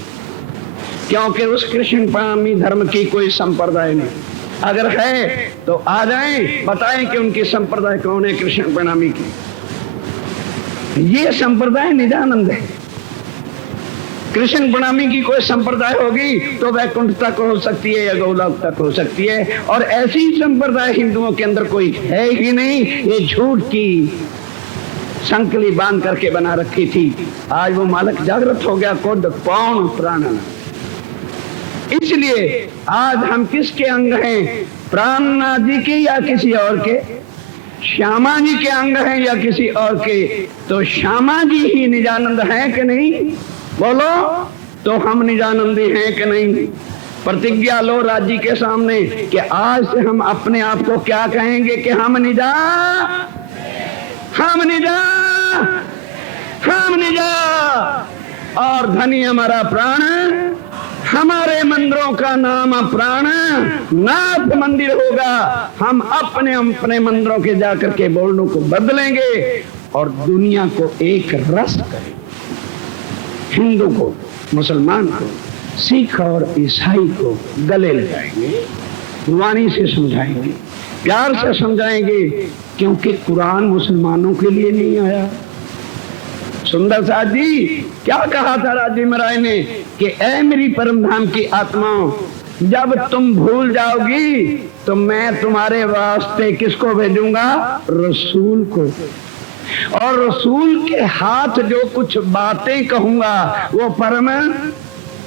क्योंकि उस कृष्ण प्रणामी धर्म की कोई संप्रदाय नहीं। अगर है तो आ जाएं, बताएं कि उनकी संप्रदाय कौन है कृष्ण प्रणामी की। ये संप्रदाय निजानंद है। कृष्ण प्रणामी की कोई संप्रदाय होगी तो वैकुंठ तक हो सकती है या गोलोक तक हो सकती है, और ऐसी संप्रदाय हिंदुओं के अंदर कोई है ही नहीं। ये झूठ की संकली बांध करके बना रखी थी। आज वो मालक जागृत हो गया, खुद पौन प्राणन। इसलिए आज हम किसके अंग हैं? प्राणनाथ जी के या किसी और के? श्यामा जी के अंग हैं या किसी और के? तो श्यामा जी ही निजानंद हैं कि नहीं? बोलो। तो हम निजानंदी हैं कि नहीं? प्रतिज्ञा लो राज्य के सामने कि आज से हम अपने आप को क्या कहेंगे कि हम निजा, हम निजा, हम निजा, और धनी हमारा प्राण। हमारे मंदिरों का नाम प्राण नाथ मंदिर होगा। हम अपने अपने मंदिरों के जाकर के बोलनों को बदलेंगे और दुनिया को एक रस करेंगे। हिंदू को, मुसलमान को, सिख और ईसाई को गले लगाएंगे, वाणी से समझाएंगे, प्यार से समझाएंगे, क्योंकि कुरान मुसलमानों के लिए नहीं आया। सुंदर साथ जी क्या कहा था राजी महाराज ने कि ऐ मेरी परम धाम की आत्माओं, जब तुम भूल जाओगी तो मैं तुम्हारे वास्ते किसको भेजूंगा? रसूल को। और रसूल के हाथ जो कुछ बातें कहूंगा वो परम,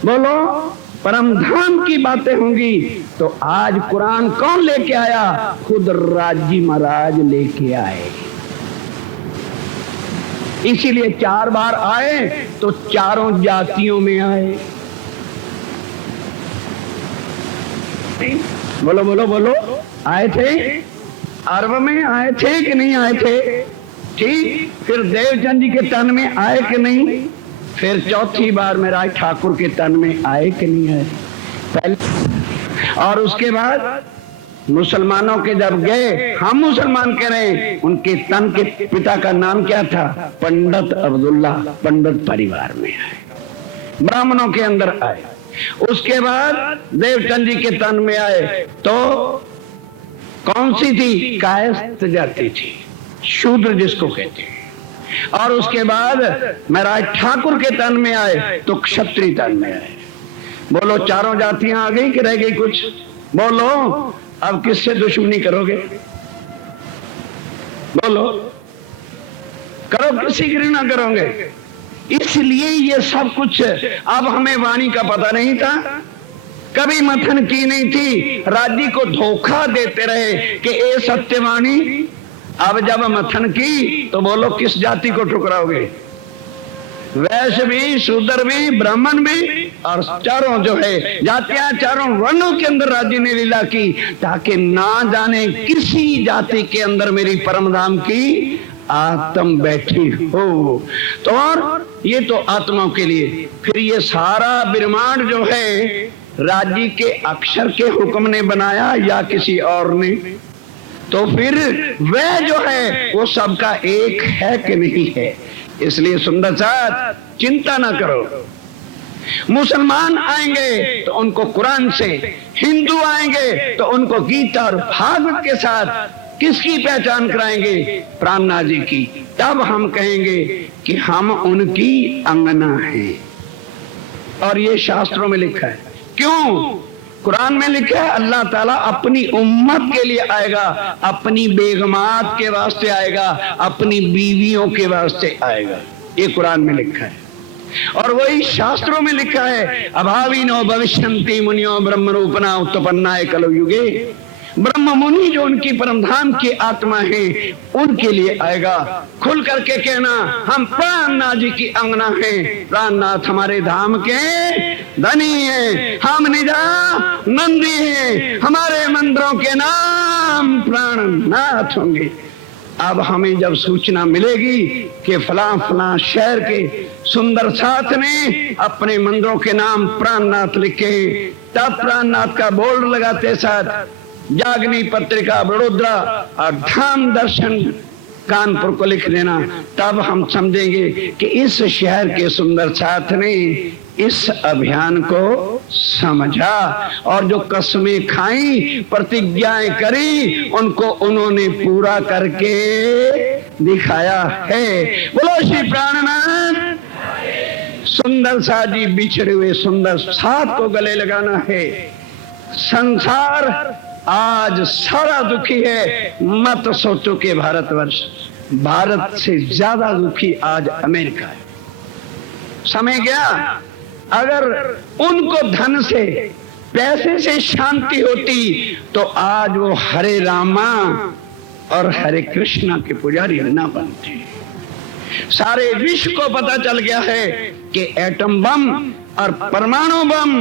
बोलो, परम धाम की बातें होंगी। तो आज कुरान कौन लेके आया? खुद राजी महाराज लेके आए। इसीलिए 4 बार आए तो चारों जातियों में आए। बोलो बोलो बोलो। आए थे? अरब में आए थे कि नहीं आए थे? ठीक। फिर देवचंद जी के तन में आए कि नहीं? फिर चौथी बार मेरा ठाकुर के तन में आए कि नहीं आए? पहले और उसके बाद मुसलमानों के जब गए, हम मुसलमान कह रहे हैं, उनके तन के पिता का नाम क्या था? पंडित अब्दुल्ला। पंडित परिवार में आए, ब्राह्मणों के अंदर आए। उसके बाद देवचंद जी के तन में आए तो कौन सी थी? कायस्थ जाति थी, शूद्र जिसको कहते हैं। और उसके बाद महाराज ठाकुर के तन में आए तो क्षत्रिय तन में आए। बोलो चारों जातियां आ गई कि रह गई कुछ? बोलो अब किससे दुश्मनी करोगे? बोलो, करो, किसी की घृणा करोगे? इसलिए ये सब कुछ अब हमें वाणी का पता नहीं था, कभी मथन की नहीं थी, राज्य को धोखा देते रहे कि ए सत्यवाणी। अब जब मथन की तो बोलो किस जाति को ठुकराओगे? वैश्य भी, शूद्र भी, ब्राह्मण भी, और चारों जो है जातियां, चारों वर्णों के अंदर राज्य ने लीला की, ताकि ना जाने किसी जाति के अंदर मेरी परमधाम की आत्म बैठी हो। तो और ये तो आत्माओं के लिए, फिर ये सारा ब्रह्मांड जो है राज्य के अक्षर के हुक्म ने बनाया या किसी और ने? तो फिर वह जो है वो सबका एक है कि नहीं है? इसलिए सुंदर साथ चिंता ना करो। मुसलमान आएंगे तो उनको कुरान से, हिंदू आएंगे तो उनको गीता और भागवत के साथ किसकी पहचान कराएंगे? प्राणनाथ जी की। तब हम कहेंगे कि हम उनकी अंगना हैं। और ये शास्त्रों में लिखा है। क्यों? कुरान में लिखा है अल्लाह ताला अपनी उम्मत के लिए आएगा, अपनी बेगमात के वास्ते आएगा, अपनी बीवियों के वास्ते आएगा। ये कुरान में लिखा है। और वही शास्त्रों में लिखा है अभाविनो भविष्यन्ति मुनियो ब्रह्म रूपना उत्पन्नाय कलौ युगे। ब्रह्म मुनि जो उनकी परमधाम की आत्मा है उनके लिए आएगा। खुल करके कहना हम प्राणनाथ जी की अंगना है, प्राणनाथ हमारे धाम के धनी है, हम निजा नंदी है, हमारे मंदिरों के नाम प्राणनाथ होंगे। अब हमें जब सूचना मिलेगी कि फलां फलां शहर के सुंदर साथ ने अपने मंदिरों के नाम प्राणनाथ लिखे, तब प्राणनाथ का बोर्ड लगाते साथ जागनी पत्रिका बड़ोदरा और धाम दर्शन कानपुर को लिख देना, तब हम समझेंगे कि इस शहर के सुंदर साथ ने इस अभियान को समझा और जो कसमें खाई, प्रतिज्ञाएं करी, उनको उन्होंने पूरा करके दिखाया है। बोलो श्री प्राणनाथ। सुंदर साथ जी बिछड़े हुए सुंदर साथ को गले लगाना है। संसार आज सारा दुखी है, मत सोचो कि भारतवर्ष, भारत से ज्यादा दुखी आज अमेरिका है। समय गया, अगर उनको धन से, पैसे से शांति होती तो आज वो हरे रामा और हरे कृष्णा के पुजारी न बनते। सारे विश्व को पता चल गया है कि एटम बम और परमाणु बम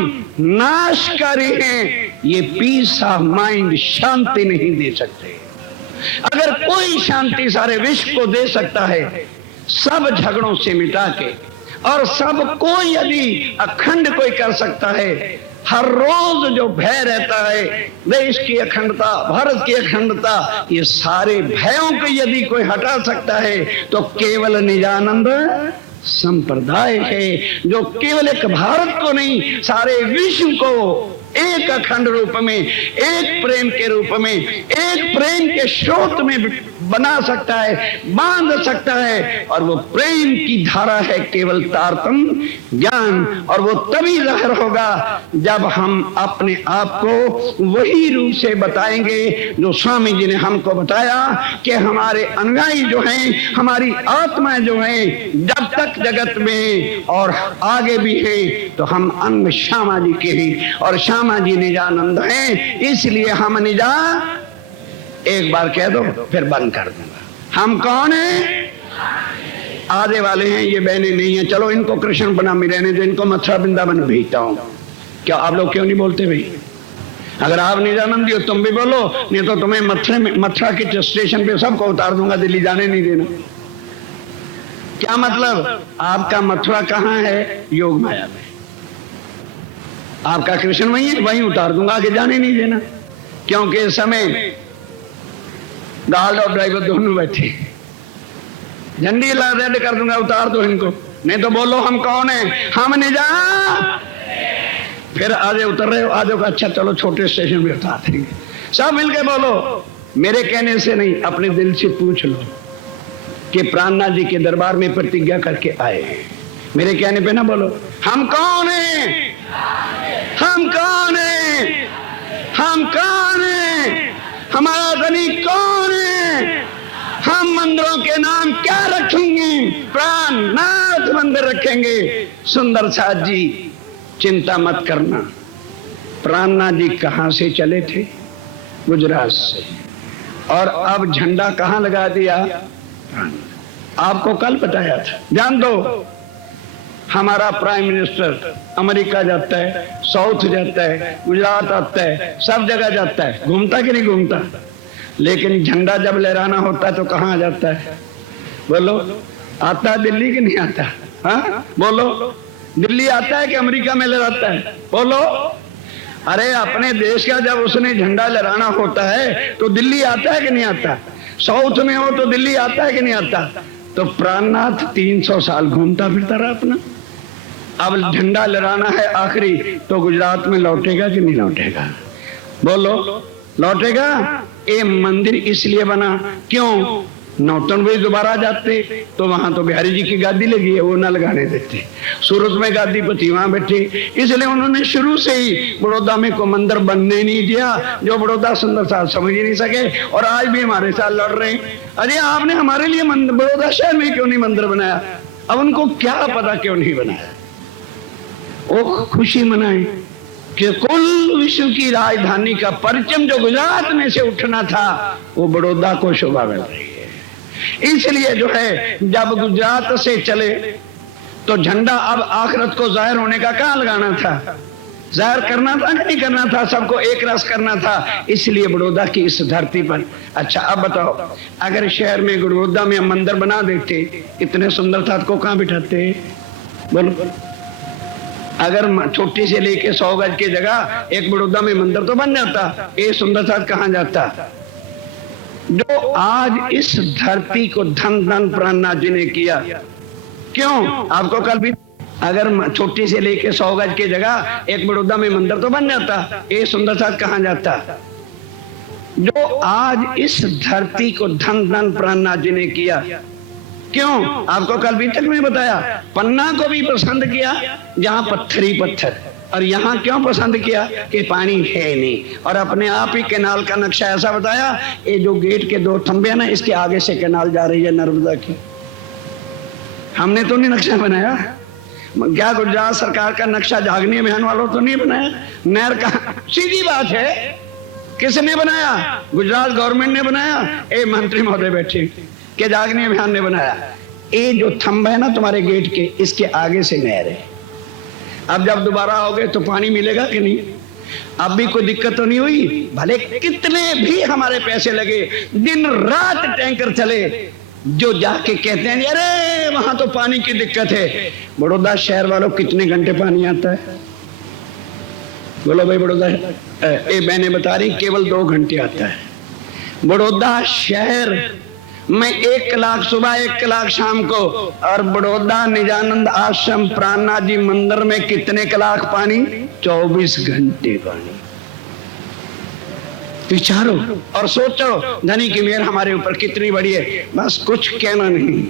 नाशकारी हैं, ये पीस ऑफ माइंड शांति नहीं दे सकते। अगर कोई शांति सारे विश्व को दे सकता है सब झगड़ों से मिटा के, और सब को यदि अखंड कोई कर सकता है, हर रोज जो भय रहता है, देश की अखंडता, भारत की अखंडता, ये सारे भयों को यदि कोई हटा सकता है तो केवल निजानंद संप्रदाय है, जो केवल एक भारत को नहीं सारे विश्व को एक अखंड रूप में, एक प्रेम के रूप में, एक प्रेम के स्रोत में बना सकता है, बांध सकता है। और वो प्रेम की धारा है केवल तारतम्य ज्ञान, और वो तभी जाहिर होगा जब हम अपने आप को वही रूप से बताएंगे जो स्वामी जी ने हमको बताया कि हमारे अनुयायी जो हैं, हमारी आत्माएं जो हैं, जब तक जगत में और आगे भी हैं तो हम अन्य श्यामा जी के हैं, और श्यामा जी निजानंद हैं। इसलिए हम निजा, एक बार कह दो फिर बंद कर दूंगा। हम कौन हैं? आधे वाले हैं, ये बहनें नहीं है, चलो इनको कृष्ण बना में रहने दो, इनको मथुरा वृंदावन भेजता हूं। क्या आप लोग क्यों नहीं बोलते भाई? अगर आप निजानंदी हो तुम भी बोलो, नहीं तो तुम्हें मथुरा के स्टेशन पे सबको उतार दूंगा, दिल्ली जाने नहीं देना। क्या मतलब? आपका मथुरा कहाँ है? योग माया में। आपका कृष्ण वही है, वहीं उतार दूंगा, आगे जाने नहीं देना। क्योंकि इस समय गार्ड और ड्राइवर दोनों बैठे, झंडी रेड कर दूंगा, उतार दो इनको, नहीं तो बोलो हम कौन है? हम निजा। फिर आधे उतर रहे हो, आधे को अच्छा चलो छोटे स्टेशन पे उतार देंगे। सब मिलके बोलो, मेरे कहने से नहीं, अपने दिल से पूछ लो कि प्राणनाथ जी के दरबार में प्रतिज्ञा करके आए, मेरे कहने पे ना बोलो हम कौन हैं, हम कौन हैं, हम कौन हैं, हमारा धनी कौन है, हम मंदिरों के नाम क्या रखेंगे? प्राणनाथ मंदिर रखेंगे। सुंदर साथ जी चिंता मत करना। प्राणनाथ जी कहां से चले थे? गुजरात से। और अब झंडा कहां लगा दिया? आपको कल बताया था। जान दो, हमारा प्राइम मिनिस्टर अमेरिका जाता है, साउथ जाता है, गुजरात आता है, सब जगह जाता है, घूमता कि नहीं घूमता? लेकिन झंडा जब लहराना होता है तो कहां आ जाता है? बोलो, आता है दिल्ली कि नहीं आता? हाँ बोलो, दिल्ली आता है कि अमेरिका में लहराता है? बोलो। अरे अपने देश का जब उसने झंडा लहराना होता है तो दिल्ली आता है कि नहीं आता? साउथ में हो तो दिल्ली आता है कि नहीं आता? तो प्राणनाथ 300 साल घूमता फिरता रहा अपना। अब झंडा लहराना है आखिरी, तो गुजरात में लौटेगा कि नहीं लौटेगा? बोलो, लौटेगा। ये मंदिर इसलिए बना, क्यों? नौतन भाई दोबारा जाते तो वहां तो बिहारी जी की गादी लगी है, वो ना लगाने देते। सूरत में गादी पति वहां बैठे, इसलिए उन्होंने शुरू से ही बड़ौदा में को मंदिर बनने नहीं दिया, जो बड़ौदा सुंदर साहब समझ ही नहीं सके और आज भी हमारे साथ लड़ रहे हैं। अरे आपने हमारे लिए बड़ौदा शहर में क्यों नहीं मंदिर बनाया? अब उनको क्या पता क्यों नहीं बनाया। वो खुशी मनाए कि कुल विश्व की राजधानी का परचम जो गुजरात में से उठना था वो बड़ौदा को शोभा मिल रही है। इसलिए जो है जब गुजरात से चले तो झंडा अब आखिरत को जाहिर होने का कहां लगाना था? जाहिर करना था कि नहीं करना था? सबको एक रस करना था, इसलिए बड़ौदा की इस धरती पर। अच्छा अब बताओ, अगर शहर में बड़ौदा में मंदिर बना देते, इतने सुंदर साथ को कहां बिठाते? बोलो। अगर छोटी से लेके 100 गज की जगह एक बड़ौदा में मंदिर तो बन जाता, ये सुंदर साथ कहां जाता? जो आज इस धरती को धन धन प्राणनाथ जी ने किया, क्यों? आपको कल भी, अगर छोटी से लेके 100 गज की जगह एक बड़ौदा में मंदिर तो बन जाता, ये सुंदर साथ कहां जाता? जो आज इस धरती को धन धन प्राणनाथ जी ने किया, क्यों? आपको कल भी तक में बताया, पन्ना को भी पसंद किया जहां पत्थर ही पत्थर, और यहाँ क्यों पसंद किया कि पानी है नहीं, और अपने आप ही कैनाल का नक्शा ऐसा बताया, ये जो गेट के 2 थंबे ना, इसके आगे से कैनाल जा रही है नर्मदा की। हमने तो नहीं नक्शा बनाया, क्या गुजरात सरकार का नक्शा जागने बहन वालों तो नहीं बनाया? नहर का सीधी बात है, किसने बनाया? गुजरात गवर्नमेंट ने बनाया। ए मंत्री महोदय बैठे के जागने अभियान ने बनाया। ये जो थंब है ना तुम्हारे गेट के, इसके आगे से नहर है। अब जब दोबारा आओगे तो पानी मिलेगा कि नहीं? अब भी कोई दिक्कत तो नहीं हुई? भले कितने भी हमारे पैसे लगे, दिन रात टैंकर चले, जो जाके कहते हैं अरे वहां तो पानी की दिक्कत है। बड़ौदा शहर वालों कितने घंटे पानी आता है? बोलो भाई, बड़ौदा ये मैंने बता रही केवल 2 घंटे आता है। बड़ौदा शहर में 1 कलाक सुबह 1 कलाक शाम को, और बड़ौदा निजानंद आश्रम प्राणनाथ जी मंदिर में कितने कलाक पानी? 24 घंटे पानी। विचारो और सोचो धनी की मेहर हमारे ऊपर कितनी बड़ी है। बस कुछ कहना नहीं,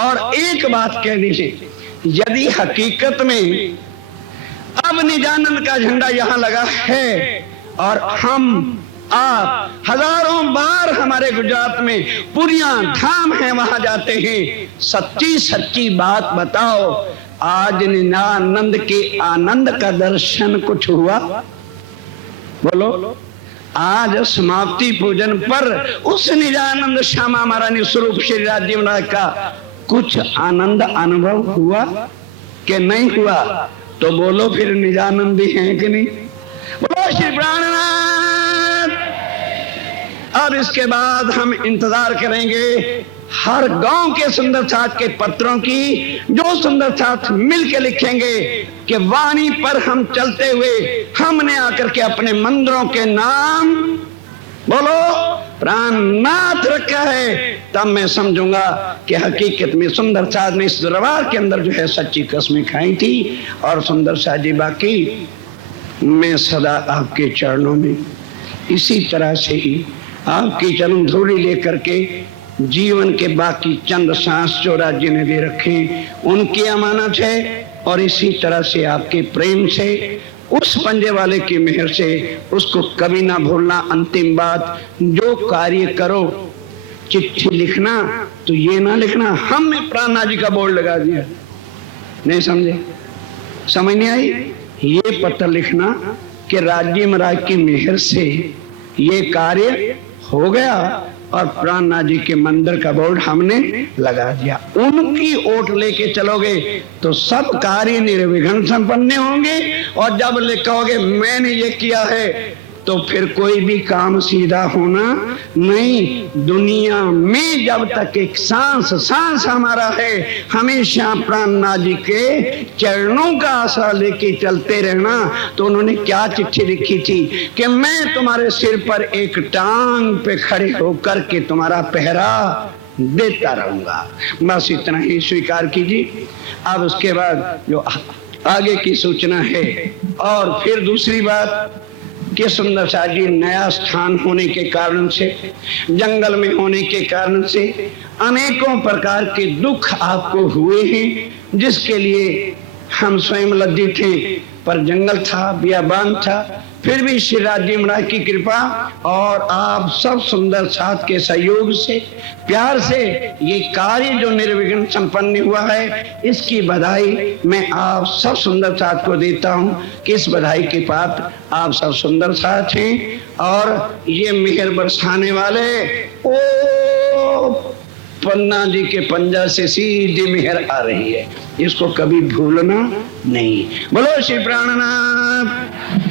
और एक बात कहनी चाहिए, यदि हकीकत में अब निजानंद का झंडा यहां लगा है और हम आप हजारों बार हमारे गुजरात में पुरियां धाम है वहां जाते हैं, सच्ची सच्ची बात बताओ, आज निजानंद के आनंद का दर्शन कुछ हुआ? बोलो। आज समाप्ति पूजन पर उस निजानंद श्यामा महारानी स्वरूप श्री राजीव नायक का कुछ आनंद अनुभव हुआ कि नहीं हुआ? तो बोलो फिर निजानंदी हैं कि नहीं? बोलो श्री प्राणनाथ। अब इसके बाद हम इंतजार करेंगे हर गांव के सुंदर साथ के पत्रों की, जो सुंदर साथ मिल के लिखेंगे कि वाणी पर हम चलते हुए हमने आकर के अपने मंदिरों के नाम बोलो प्राणनाथ रखा है, तब मैं समझूंगा कि हकीकत में सुंदर साथ ने इस दरबार के अंदर जो है सच्ची कसमें खाई थी। और सुंदर साथ जी, बाकी मैं सदा आपके चरणों में इसी तरह से ही आपकी चरण धूली लेकर के जीवन के बाकी चंद सांस जो राज्य ने दे रखे उनकी अमानत है, और इसी तरह से आपके प्रेम से उस पंजे वाले की मेहर से उसको कभी ना भूलना। अंतिम बात, जो कार्य करो चिट्ठी लिखना तो ये ना लिखना हमने प्राणनाथ जी का बोर्ड लगा दिया, नहीं समझे, समझ नहीं आई। ये पत्र लिखना कि राज्य महाराज की मेहर से ये कार्य हो गया और प्राणनाथ जी के मंदिर का बोर्ड हमने लगा दिया। उनकी ओट लेके चलोगे तो सब कार्य निर्विघ्न संपन्न होंगे, और जब लिखोगे मैंने ये किया है तो फिर कोई भी काम सीधा होना नहीं। दुनिया में जब तक एक सांस हमारा है, हमेशा प्राणनाथ जी के चरणों का आशा लेके चलते रहना। तो उन्होंने क्या चिट्ठी लिखी थी कि मैं तुम्हारे सिर पर एक टांग पे खड़े होकर के तुम्हारा पहरा देता रहूंगा। बस इतना ही स्वीकार कीजिए। अब उसके बाद जो आगे की सूचना है, और फिर दूसरी बात कि सुंदर शाह जी नया स्थान होने के कारण से, जंगल में होने के कारण से अनेकों प्रकार के दुख आपको हुए हैं, जिसके लिए हम स्वयं लज्जित थे। पर जंगल था, बियाबान था, फिर भी श्री राज्य महाराज की कृपा और आप सब सुंदर साथ के सहयोग से, प्यार से ये कार्य जो निर्विघ्न संपन्न हुआ है, इसकी बधाई मैं आप सब सुंदर साथ को देता हूँ कि इस बधाई के पात्र आप सब सुंदर साथ हैं। और ये मेहर बरसाने वाले ओ पन्ना जी के पंजा से सीधी मेहर आ रही है, इसको कभी भूलना नहीं। बोलो श्री प्राणनाथ।